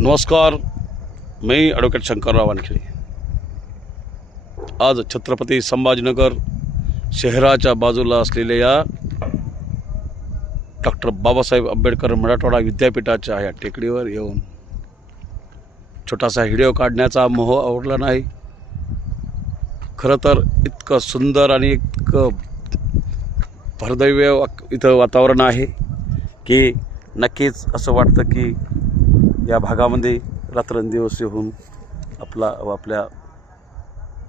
नमस्कार मी ॲडव्होकेट शंकरराव वानखेडे. आज छत्रपती संभाजीनगर शहराच्या बाजूला असलेल्या या डॉक्टर बाबासाहेब आंबेडकर मराठवाडा विद्यापीठाच्या या टेकडीवर येऊन छोटासा व्हिडिओ काढण्याचा मोह आवडला नाही. खरं तर इतकं सुंदर आणि इतकं भरदैव्य इथं वातावरण आहे की नक्कीच असं वाटतं की या भागामध्ये रात्रंदिवस येऊन आपला व आपल्या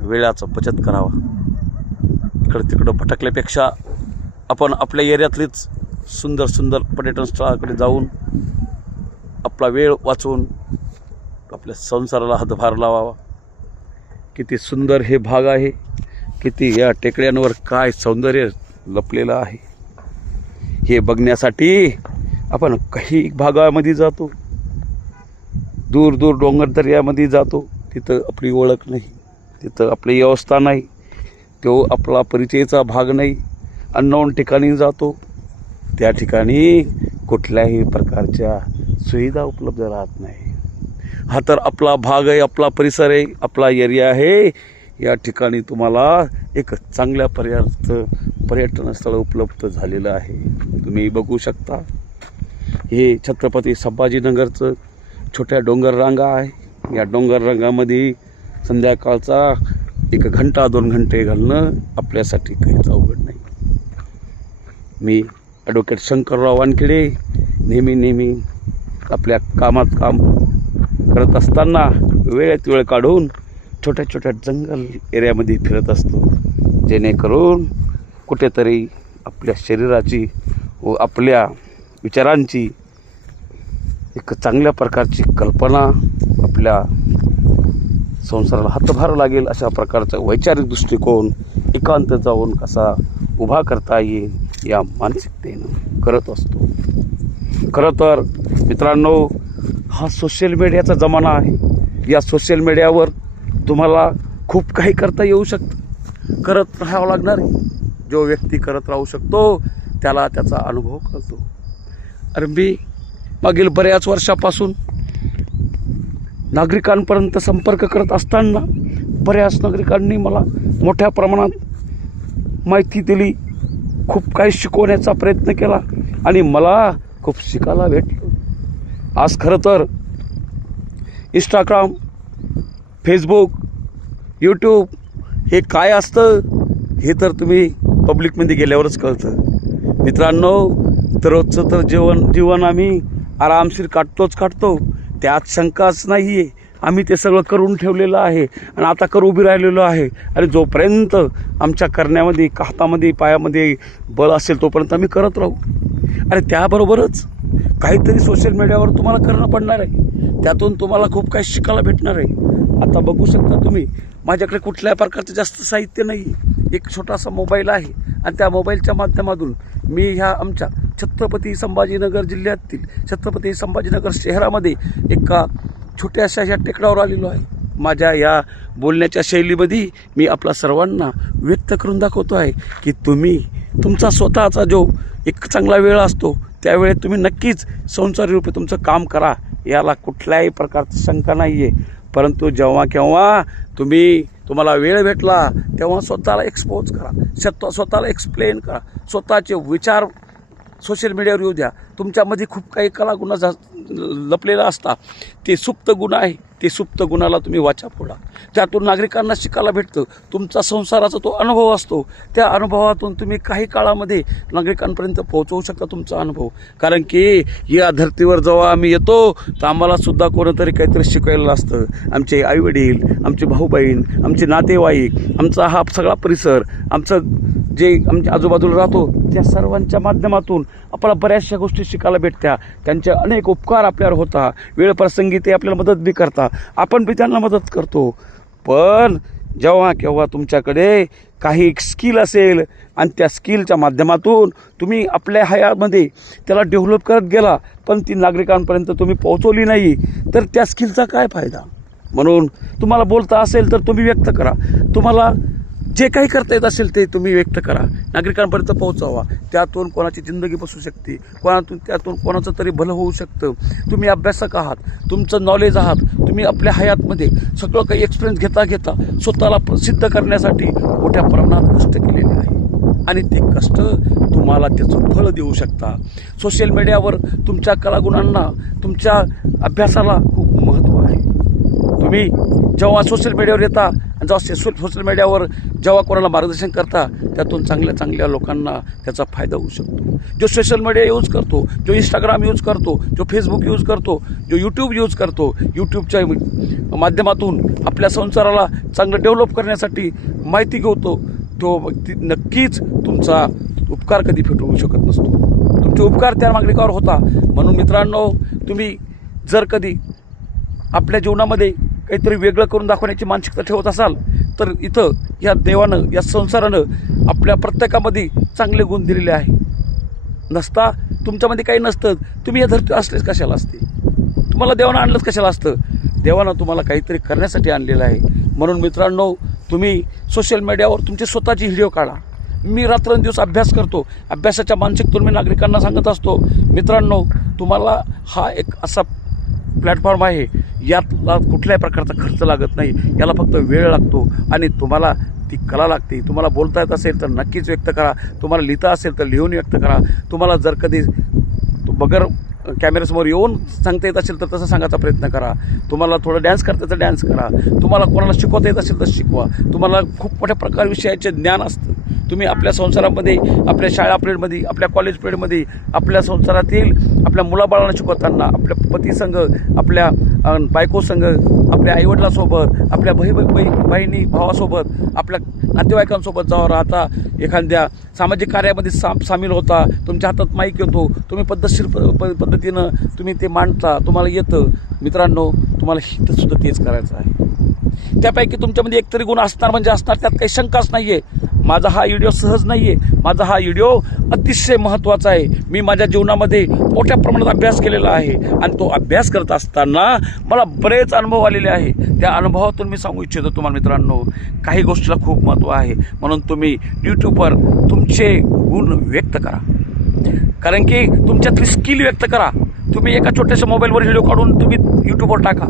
वेळाचं बचत करावा. इकडं तिकडं भटकल्यापेक्षा आपण आपल्या एरियातलीच सुंदर सुंदर पर्यटन स्थळाकडे जाऊन आपला वेळ वाचवून आपल्या संसाराला हातभार लावावा. किती सुंदर हे भाग आहे. किती या टेकड्यांवर काय सौंदर्य लपलेलं आहे. हे बघण्यासाठी आपण काही भागामध्ये जातो. दूर दूर डोंगर दर्यामध्ये जातो. तिथं आपली ओळख नाही. तिथं आपली व्यवस्था नाही. तो आपला परिचयचा भाग नाही. अननोन ठिकाणी जातो. त्या ठिकाणी कुठल्याही प्रकारच्या सुविधा उपलब्ध राहत नाही. हा तर आपला भाग आहे आपला परिसर आहे आपला एरिया आहे. या ठिकाणी तुम्हाला एक चांगल्या पर्यार्थ पर्यटन स्थळ उपलब्ध झालेलं आहे. तुम्ही बघू शकता. हे छत्रपती संभाजीनगरचं छोट्या डोंगर रांगा आहे. या डोंगर रांगामध्ये संध्याकाळचा एक घंटा दोन घंटे घालणं आपल्यासाठी काहीच अवघड नाही. मी ॲडव्होकेट शंकरराव वानखेडे नेहमी नेहमी आपल्या कामात काम करत असताना वेळेत वेळ काढून छोट्या छोट्या जंगल एरियामध्ये फिरत असतो. जेणेकरून कुठेतरी आपल्या शरीराची व आपल्या विचारांची एक चांगल्या प्रकारची कल्पना आपल्या संसाराला हातभार लागेल अशा प्रकारचा वैचारिक दृष्टिकोन एकांत जाऊन कसा उभा करता येईल या मानसिकतेनं करत असतो. खरं तर मित्रांनो हा सोशल मीडियाचा जमाना आहे. या सोशल मीडियावर तुम्हाला खूप काही करता येऊ शकतं. करत राहावं लागणार आहे. जो व्यक्ती करत राहू शकतो त्याला त्याचा अनुभव कळतो. अरे मी मागील बऱ्याच वर्षापासून नागरिकांपर्यंत संपर्क करत असताना बऱ्याच नागरिकांनी मला मोठ्या प्रमाणात माहिती दिली. खूप काही शिकवण्याचा प्रयत्न केला आणि मला खूप शिकायला भेटलं. आज खरं तर इंस्टाग्राम फेसबुक यूट्यूब हे काय असतं हे तर तुम्ही पब्लिकमध्ये गेल्यावरच कळतं. मित्रांनो दररोजचं तर जीवन जीवन आम्ही आरामशीर काढतोच काढतो त्यात शंकाच नाही आहे आम्ही ते सगळं करून ठेवलेलं आहे आणि आता कर उभी राहिलेलो आहे. आणि जोपर्यंत आमच्या करण्यामध्ये हातामध्ये पायामध्ये बळ असेल तोपर्यंत आम्ही करत राहू. आणि त्याबरोबरच काहीतरी सोशल मीडियावर तुम्हाला करणं पडणार आहे. त्यातून तुम्हाला खूप काही शिकायला भेटणार आहे. आता बघू शकता तुम्ही माझ्याकडे कुठल्या प्रकारचं जास्त साहित्य नाही एक छोटासा मोबाईल आहे. आणि त्या मोबाईलच्या माध्यमातून मी ह्या आमच्या छत्रपती संभाजीनगर जिल्ह्यातील छत्रपती संभाजीनगर शहरामध्ये एका छोट्याशा ह्या टेकडावर आलेलो आहे. माझ्या या बोलण्याच्या शैलीमध्ये मी आपला सर्वांना व्यक्त करून दाखवतो आहे की तुम्ही तुमचा स्वतःचा जो एक चांगला वेळ असतो त्यावेळेत तुम्ही नक्कीच संसारी रूपे तुमचं काम करा. याला कुठल्याही प्रकारची शंका नाही आहे परंतु जेव्हा केव्हा तुम्ही तुम्हाला वेळ भेटला तेव्हा स्वतःला एक्सपोज करा. स्वतः स्वतःला एक्सप्लेन करा. स्वतःचे विचार सोशल मीडियावर येऊ द्या. तुमच्यामध्ये खूप काही कलागुण जा लपलेला असता. ते सुप्त गुण आहे. ते सुप्त गुणाला तुम्ही वाचा फोडा. त्यातून नागरिकांना शिकायला भेटतं. तुमचा संसाराचा तो अनुभव असतो. त्या अनुभवातून तुम्ही काही काळामध्ये नागरिकांपर्यंत पोहोचवू शकता तुमचा अनुभव. कारण की या धर्तीवर जेव्हा आम्ही येतो तर आम्हालासुद्धा कोणतरी काहीतरी शिकवायला असतं. आमचे आईवडील आमचे भाऊ बहीण आमचे नातेवाईक आमचा हा सगळा परिसर आमचं जे आमच्या आजूबाजूला राहतो त्या सर्वांच्या माध्यमातून आपल्याला बऱ्याचशा गोष्टी शिकायला भेटत्या. त्यांचे अनेक उपकार आपल्यावर होता. वेळ प्रसंगी ते आपल्याला मदत बी करता. आपण बी त्यांना मदत करतो. पण जेव्हा केव्हा तुमच्याकडे काही एक स्किल असेल आणि त्या स्किलच्या माध्यमातून तुम्ही आपल्या हयामध्ये त्याला डेव्हलप करत गेला पण ती नागरिकांपर्यंत तुम्ही पोहोचवली नाही तर त्या स्किलचा काय फायदा? म्हणून तुम्हाला बोलता असेल तर तुम्ही व्यक्त करा. तुम्हाला जे काही करता येत असेल ते तुम्ही व्यक्त करा. नागरिकांपर्यंत पोहोचावा. त्यातून कोणाची जिंदगी बसू शकते. कोणातून त्यातून कोणाचं तरी भलं होऊ शकतं. तुम्ही अभ्यासक आहात. तुमचं नॉलेज आहात. तुम्ही आपल्या हयातमध्ये सगळं काही एक्सपिरियन्स घेता घेता स्वतःला प्रसिद्ध करण्यासाठी मोठ्या प्रमाणात कष्ट केलेले आहे. आणि ते कष्ट तुम्हाला त्याचं फळ देऊ शकता. सोशल मीडियावर तुमच्या कलागुणांना तुमच्या अभ्यासाला खूप महत्त्व आहे. तुम्ही जेव्हा सोशल मीडियावर येता आणि जेव्हा सो सोशल मीडियावर जेव्हा कोणाला मार्गदर्शन करता त्यातून चांगल्या चांगल्या लोकांना त्याचा फायदा होऊ शकतो. जो सोशल मीडिया यूज करतो जो इंस्टाग्राम यूज करतो जो फेसबुक यूज करतो जो यूट्यूब यूज करतो यूट्यूबच्या माध्यमातून आपल्या संसाराला चांगलं डेव्हलप करण्यासाठी माहिती घेतो तो व्यक्ती नक्कीच तुमचा उपकार कधी फेटवू शकत नसतो. तुमचे उपकार त्या नागरिकावर होता. म्हणून मित्रांनो तुम्ही जर कधी आपल्या जीवनामध्ये काहीतरी वेगळं करून दाखवण्याची मानसिकता ठेवत असाल तर इथं या देवानं या संसारानं आपल्या प्रत्येकामध्ये चांगले गुण दिलेले आहे. नसता तुमच्यामध्ये काही नसतं. तुम्ही या धरती असलेच कशाला असते? तुम्हाला देवानं आणलंच कशाला असतं? देवानं तुम्हाला काहीतरी करण्यासाठी आणलेलं आहे. म्हणून मित्रांनो तुम्ही सोशल मीडियावर तुमचे स्वतःची व्हिडिओ काढा. मी रात्रंदिवस अभ्यास करतो. अभ्यासाच्या मानसिकतून मी नागरिकांना सांगत असतो मित्रांनो तुम्हाला हा एक असा प्लॅटफॉर्म आहे यातला कुठल्याही प्रकारचा खर्च लागत नाही. याला फक्त वेळ लागतो आणि तुम्हाला ती कला लागते. तुम्हाला बोलता येत असेल तर नक्कीच व्यक्त करा. तुम्हाला लिहिता असेल तर लिहून व्यक्त करा. तुम्हाला जर कधी तो बगर कॅमेऱ्यासमोर येऊन सांगता येत असेल तर तसं सांगायचा प्रयत्न करा. तुम्हाला थोडं डॅन्स करता तर डॅन्स करा. तुम्हाला कोणाला शिकवता येत असेल तर शिकवा. तुम्हाला खूप मोठ्या प्रकार विषयाचे ज्ञान असतं. तुम्ही आपल्या संसारामध्ये आपल्या शाळा पिरियडमध्ये आपल्या कॉलेज पिरियडमध्ये आपल्या संसारातील आपल्या मुलाबाळांना शिकवताना आपल्या पतीसंघ आपल्या बायकोसंघ आपल्या आईवडिलासोबत आपल्या बही बही बहिणी भावासोबत आपल्या नातेवाईकांसोबत जावं राहता एखाद्या सामाजिक कार्यामध्ये सा सामील होता तुमच्या हातात माईक येतो तुम्ही पद्धतशीर प प- पद्धतीनं तुम्ही ते मांडता तुम्हाला येतं. मित्रांनो तुम्हाला सुद्धा तेच करायचं आहे. त्यापैकी तुमच्यामध्ये एकतरी गुण असणार म्हणजे असणार त्यात काही शंकाच नाही आहे माझा हा व्हिडिओ सहज नाही आहे माझा हा व्हिडिओ अतिशय महत्त्वाचा आहे. मी माझ्या जीवनामध्ये मोठ्या प्रमाणात अभ्यास केलेला आहे. आणि तो अभ्यास करत असताना मला बरेच अनुभव आलेले आहे. त्या अनुभवातून मी सांगू इच्छितो तुम्हाला मित्रांनो काही गोष्टीला खूप महत्त्व आहे. म्हणून तुम्ही यूट्यूबवर तुमचे गुण व्यक्त करा. कारण की तुमच्यातली स्किल व्यक्त करा. तुम्ही एका छोट्याशा मोबाईलवर व्हिडिओ काढून तुम्ही यूट्यूबवर टाका.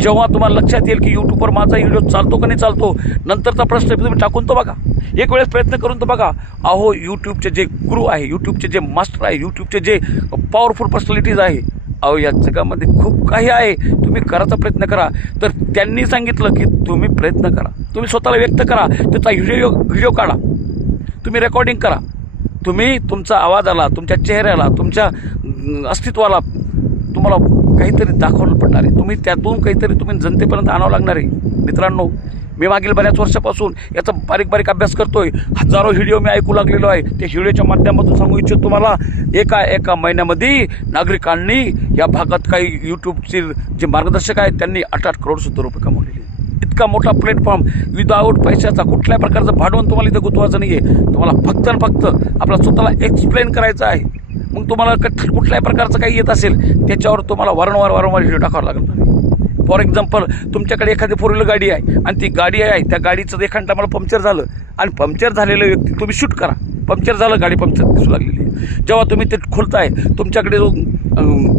जेव्हा तुम्हाला लक्षात येईल की यूट्यूबवर माझा व्हिडिओ चालतो का नाही चालतो नंतरचा प्रश्न तुम्ही टाकून तो बघा. एक वेळेस प्रयत्न करून तर बघा अहो यूट्यूबचे जे गुरु आहे यूट्यूबचे जे मास्टर आहे यूट्यूबचे जे पॉवरफुल पर्सनॅलिटीज आहे अहो या जगामध्ये खूप काही आहे. तुम्ही करायचा प्रयत्न करा. तर त्यांनी सांगितलं की तुम्ही प्रयत्न करा. तुम्ही स्वतःला व्यक्त करा. त्याचा व्हिडिओ व्हिडिओ काढा. तुम्ही रेकॉर्डिंग करा. तुम्ही तुमचा आवाजाला तुमच्या चेहऱ्याला तुमच्या अस्तित्वाला तुम्हाला काहीतरी दाखवणं पडणार आहे. तुम्ही त्यातून काहीतरी तुम्ही जनतेपर्यंत आणावं लागणार आहे. मित्रांनो मी मागील बऱ्याच वर्षापासून याचा बारीक बारीक अभ्यास करतोय. हजारो व्हिडिओ मी ऐकू लागलेलो आहे. ते व्हिडिओच्या माध्यमातून सांगू इच्छितो तुम्हाला एका एका महिन्यामध्ये नागरिकांनी या भागात काही यूट्यूबचे जे मार्गदर्शक आहेत त्यांनी आठ आठ करोड सुद्धा रुपये कमवलेले इतका मोठा प्लॅटफॉर्म विदाऊट पैशाचा कुठल्याही प्रकारचं भांडवल तुम्हाला इथं गुंतवायचं नाही आहे तुम्हाला फक्त आणि फक्त आपला स्वतःला एक्सप्लेन करायचं आहे. मग तुम्हाला कठ- कुठल्याही प्रकारचं काही येत असेल त्याच्यावर तुम्हाला वारंवार वारंवार व्हिडिओ टाकावा लागणार. फॉर एक्झाम्पल तुमच्याकडे एखादी फोर व्हीलर गाडी आहे आणि ती गाडी आहे त्या गाडीचं एखाद्या मला पंक्चर झालं आणि पंक्चर झालेलं व्यक्ती तुम्ही शूट करा. पंक्चर झालं गाडी पंक्चर दिसू लागलेली आहे. जेव्हा तुम्ही ते खोलताय तुमच्याकडे जो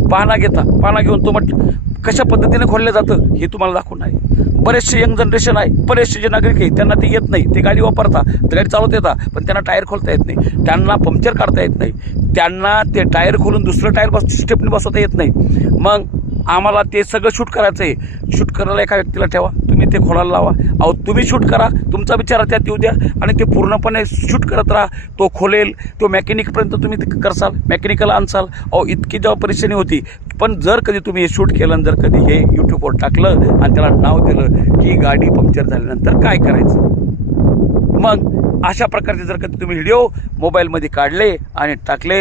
पाहणा घेता पाहणा घेऊन तो म्हटलं कशा पद्धतीने खोललं जातं हे तुम्हाला दाखवून आहे. बरेचसे यंग जनरेशन आहे बरेचसे जे नागरिक आहे त्यांना ते येत नाही. ते गाडी वापरता ते गाडी चालवता येतात पण त्यांना टायर खोलता येत नाही. त्यांना पंक्चर काढता येत नाही. त्यांना ते टायर खोलून दुसरं टायर बस स्टेपनी बसवता येत नाही. मग आम्हाला ते सगळं शूट करायचं आहे. शूट करायला एका व्यक्तीला ठेवा. तुम्ही ते खोलायला लावा. अहो तुम्ही शूट करा. तुमचा विचार त्यात येऊ द्या आणि ते पूर्णपणे शूट करत राहा. तो खोलेल. तो मेकॅनिकपर्यंत तुम्ही ते करसाल. मेकॅनिकला आणसाल. अहो इतकी जेव्हा परेशानी होती. पण जर कधी तुम्ही हे शूट केलं आणि जर कधी हे यूट्यूबवर टाकलं आणि त्याला नाव दिलं की गाडी पंक्चर झाल्यानंतर काय करायचं? मग अशा प्रकारचे जर कधी तुम्ही व्हिडिओ मोबाईलमध्ये काढले आणि टाकले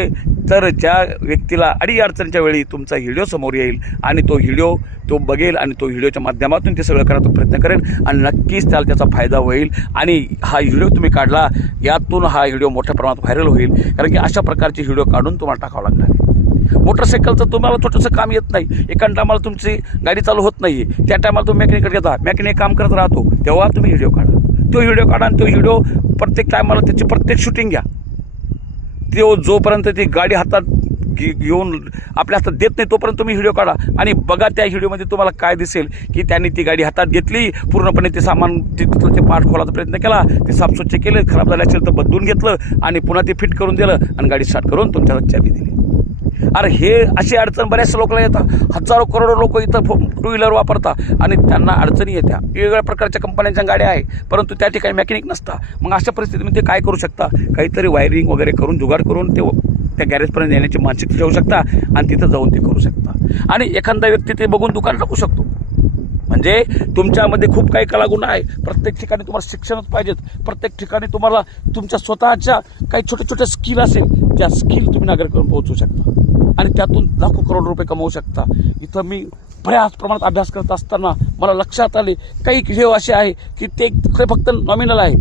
तर ज्या व्यक्तीला अडी अडचणच्या वेळी तुमचा व्हिडिओ समोर येईल आणि तो व्हिडिओ तो बघेल आणि तो व्हिडिओच्या माध्यमातून ते सगळं करायचा प्रयत्न करेल आणि नक्कीच त्याला त्याचा फायदा होईल आणि हा व्हिडिओ तुम्ही काढला यातून हा व्हिडिओ मोठ्या प्रमाणात व्हायरल होईल. कारण की अशा प्रकारचे व्हिडिओ काढून तुम्हाला टाकावं लागणार आहे. मोटरसायकलचं तुम्हाला छोटंसं काम येत नाही. एका टायमाला तुमची गाडी चालू होत नाही त्या टायमाला तुम्ही मेकॅनिकल घेता मेकॅनिक काम करत राहतो. तेव्हा तुम्ही व्हिडिओ काढा. तो व्हिडिओ काढा आणि तो व्हिडिओ प्रत्येक टायमाला त्याची प्रत्येक शूटिंग घ्या. तो जोपर्यंत ती गाडी हातात घेऊन आपल्या हातात देत नाही तोपर्यंत तुम्ही व्हिडिओ काढा. आणि बघा त्या व्हिडिओमध्ये तुम्हाला काय दिसेल की त्यांनी ती गाडी हातात घेतली पूर्णपणे ते सामान तिथलं ते पाठ खोलाचा प्रयत्न केला ते साफस्वच्छ केलं खराब झाले असेल तर बदलून घेतलं आणि पुन्हा ते फिट करून दिलं आणि गाडी स्टार्ट करून तुमच्या चाबी दिली. अरे हे अशी अडचण बऱ्याचशा लोकांना येतात. हजारो करोडो लोक इथं टू व्हीलर वापरतात. आणि त्यांना अडचणी येत्या. वेगवेगळ्या प्रकारच्या कंपन्यांच्या गाड्या आहे परंतु त्या ठिकाणी मेकॅनिक नसता. मग अशा परिस्थितीमध्ये ते काय करू शकता? काहीतरी वायरिंग वगैरे करून जुगाड करून ते त्या गॅरेजपर्यंत येण्याची मानसिक ठेवू शकता आणि तिथं जाऊन ते करू शकता. आणि एखादा व्यक्ती ते बघून दुकान टाकू शकतो. म्हणजे तुमच्यामध्ये खूप काही कलागुण आहे. प्रत्येक ठिकाणी तुम्हाला शिक्षणच पाहिजेत. प्रत्येक ठिकाणी तुम्हाला तुमच्या स्वतःच्या काही छोटे छोटे स्किल असेल त्या स्किल तुम्ही नागरिकांना पोहोचू शकता. आणि त्यातून लाखो करोड रुपये कमवू शकता. इथं मी बऱ्याच प्रमाणात अभ्यास करत असताना मला लक्षात आले काही व्हिडिओ असे आहे की ते फक्त नॉमिनल आहे.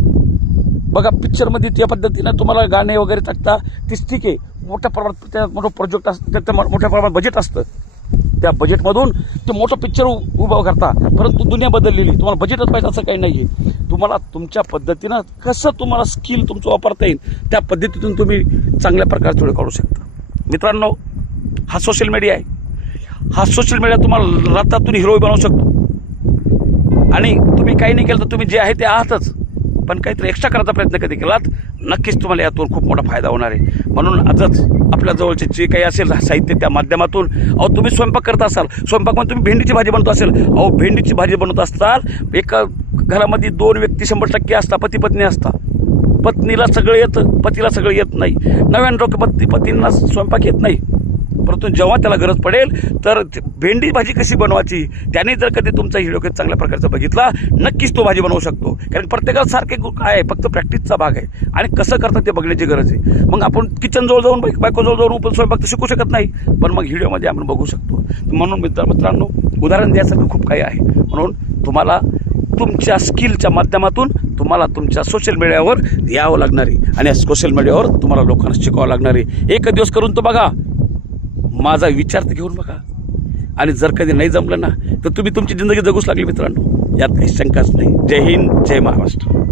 बघा पिक्चरमध्ये त्या पद्धतीनं तुम्हाला गाणे वगैरे टाकता तेच ठीक आहे. मोठ्या प्रमाणात त्यात मोठं प्रोजेक्ट असतं त्यात मोठ्या प्रमाणात बजेट असतं. त्या बजेटमधून ते मोठं पिक्चर उभं करता परंतु दुनिया बदललेली तुम्हाला बजेटच पाहिजे असं काही नाही आहे तुम्हाला तुमच्या पद्धतीनं कसं तुम्हाला स्किल तुमचं वापरता येईल त्या पद्धतीतून तुम्ही चांगल्या प्रकारचे व्हिडिओ काढू शकता. मित्रांनो हा सोशल मीडिया आहे. हा सोशल मीडिया तुम्हाला रातातून हिरो बनवू शकतो. आणि तुम्ही काही नाही केलं तर तुम्ही जे आहे ते आहातच. पण काहीतरी एक्स्ट्रा करायचा प्रयत्न कधी केलात? नक्कीच तुम्हाला यातून खूप मोठा फायदा होणार आहे. म्हणून आजच आपल्या जवळचे जे काही असेल साहित्य त्या माध्यमातून अहो तुम्ही स्वयंपाक करत असाल स्वयंपाकमध्ये म्हणजे तुम्ही भेंडीची भाजी बनवत असेल अहो भेंडीची भाजी बनवत असताल एका घरामध्ये दोन व्यक्ती शंभर टक्के असता पती पत्नी असता. पत्नीला सगळं येतं पतीला सगळं येत नाही. नव्याण्णव टक्के पती पतींना स्वयंपाक येत नाही. परंतु जेव्हा त्याला गरज पडेल तर भेंडी भाजी कशी बनवायची? त्याने जर कधी तुमचा व्हिडिओ कधी चांगल्या प्रकारचा बघितला नक्कीच तो भाजी बनवू शकतो. कारण प्रत्येकाला सारखे काय आहे? फक्त प्रॅक्टिसचा भाग आहे. आणि कसं करतात ते बघण्याची गरज आहे. मग आपण किचनजवळ जाऊन बायको बायकोजवळ जाऊन आपण स्वयंपाक तर शिकू शकत नाही. पण मग व्हिडिओमध्ये आपण बघू शकतो. म्हणून मित्र मित्रांनो उदाहरण द्यायसारखं खूप काही आहे. म्हणून तुम्हाला तुमच्या स्किलच्या माध्यमातून तुम्हाला तुमच्या सोशल मीडियावर यावं लागणार आहे. आणि सोशल मीडियावर तुम्हाला लोकांना शिकावं लागणार आहे. एक दिवस करून तो बघा. माझा विचार तर घेऊन बघा. आणि जर कधी नाही जमलं ना तर तुम्ही तुमची जिंदगी जगूच लागली मित्रांनो. यात काही शंकाच नाही. जय हिंद जय महाराष्ट्र.